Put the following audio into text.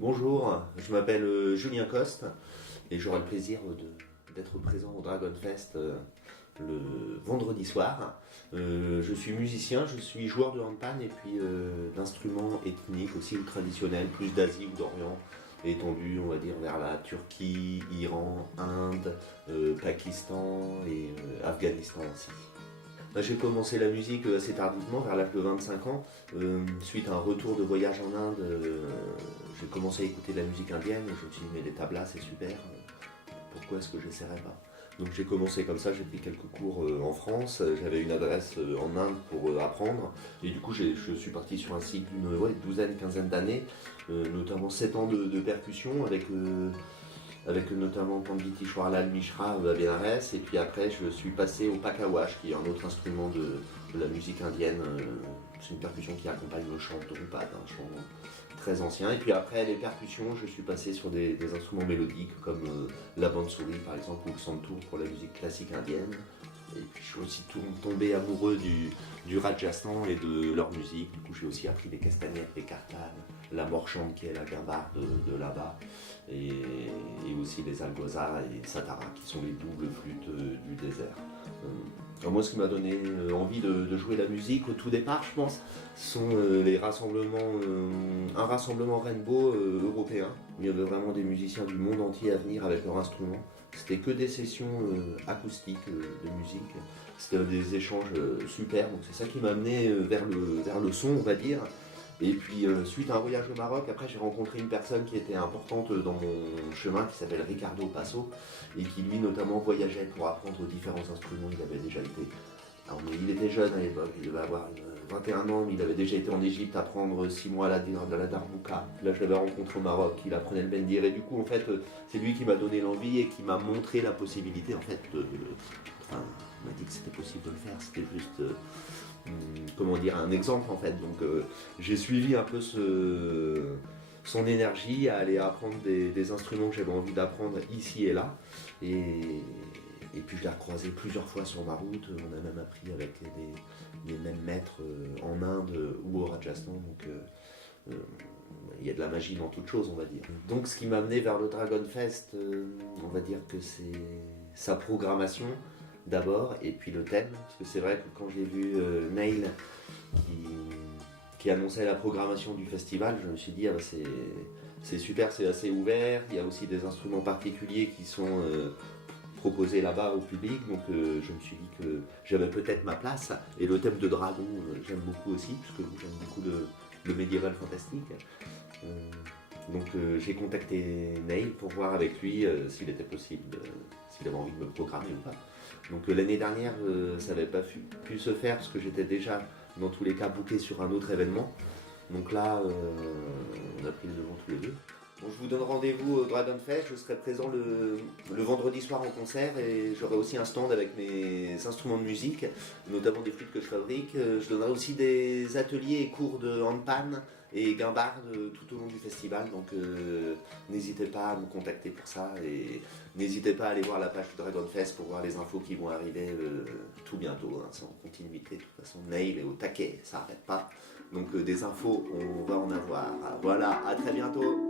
Bonjour, je m'appelle Julien Coste et j'aurai le plaisir d'être présent au Dragon Fest le vendredi soir. Je suis musicien, je suis joueur de handpan et puis d'instruments ethniques aussi ou traditionnels, plus d'Asie ou d'Orient, étendus on va dire vers la Turquie, Iran, Inde, Pakistan et Afghanistan aussi. J'ai commencé la musique assez tardivement, vers l'âge de 25 ans. Suite à un retour de voyage en Inde, j'ai commencé à écouter de la musique indienne et je me suis dit mais les tablas c'est super, pourquoi est-ce que j'essaierais pas? Donc j'ai commencé comme ça, j'ai pris quelques cours en France, j'avais une adresse en Inde pour apprendre et du coup je suis parti sur un cycle d'une douzaine, quinzaine d'années, notamment 7 ans de percussion avec notamment Pandit Ishwarlal Mishra à Benares, et puis après je suis passé au pakawash, qui est un autre instrument de la musique indienne. C'est une percussion qui accompagne le chant drupad, un chant très ancien. Et puis après les percussions, je suis passé sur des instruments mélodiques comme la bansuri par exemple, ou le santoor pour la musique classique indienne. Et puis je suis aussi tombé amoureux du Rajasthan et de leur musique. Du coup j'ai aussi appris les castagnettes, les kartals, la morchande qui est la guimbarde de là-bas, et aussi les algozas et satara qui sont les doubles flûtes du désert. Moi ce qui m'a donné envie de jouer la musique au tout départ je pense, sont les rassemblements, un rassemblement rainbow européen. Il y avait vraiment des musiciens du monde entier à venir avec leurs instruments. C'était que des sessions acoustiques de musique. C'était des échanges super, donc c'est ça qui m'a amené vers le son, on va dire. Et puis suite à un voyage au Maroc, après j'ai rencontré une personne qui était importante dans mon chemin, qui s'appelle Ricardo Passo, et qui lui notamment voyageait pour apprendre différents instruments. Il avait déjà été, alors, il était jeune à l'époque, il devait avoir 21 ans, mais il avait déjà été en Égypte apprendre 6 mois à la darbouka. Là je l'avais rencontré au Maroc, il apprenait le bendir, et du coup en fait c'est lui qui m'a donné l'envie et qui m'a montré la possibilité en fait enfin, il m'a dit que c'était possible de le faire, c'était juste comment dire, un exemple en fait. Donc j'ai suivi un peu son énergie à aller apprendre des instruments que j'avais envie d'apprendre ici et là. Et puis je l'ai recroisé plusieurs fois sur ma route. On a même appris avec les mêmes maîtres en Inde ou au Rajasthan. Donc il y a de la magie dans toute chose, on va dire. Donc ce qui m'a amené vers le Dragon Fest, on va dire que c'est sa programmation d'abord, et puis le thème. Parce que c'est vrai que quand j'ai vu Neil qui annonçait la programmation du festival, je me suis dit ah bah c'est super, c'est assez ouvert. Il y a aussi des instruments particuliers qui sont proposés là-bas au public, donc je me suis dit que j'avais peut-être ma place. Et le thème de dragon, j'aime beaucoup aussi, parce que j'aime beaucoup le médiéval fantastique. Donc j'ai contacté Neil pour voir avec lui s'il était possible, s'il avait envie de me programmer ou pas. Donc l'année dernière, ça n'avait pas pu se faire parce que j'étais déjà dans tous les cas booké sur un autre événement. Donc là, on a pris le devant tous les deux. Bon, je vous donne rendez-vous au Dragon Fest, je serai présent le vendredi soir en concert et j'aurai aussi un stand avec mes instruments de musique, notamment des flûtes que je fabrique. Je donnerai aussi des ateliers et cours de handpan et guimbarde tout au long du festival, donc n'hésitez pas à me contacter pour ça et n'hésitez pas à aller voir la page du Dragon Fest pour voir les infos qui vont arriver tout bientôt, hein, c'est en continuité, de toute façon Nail est au taquet, ça n'arrête pas, donc des infos on va en avoir. Voilà, à très bientôt.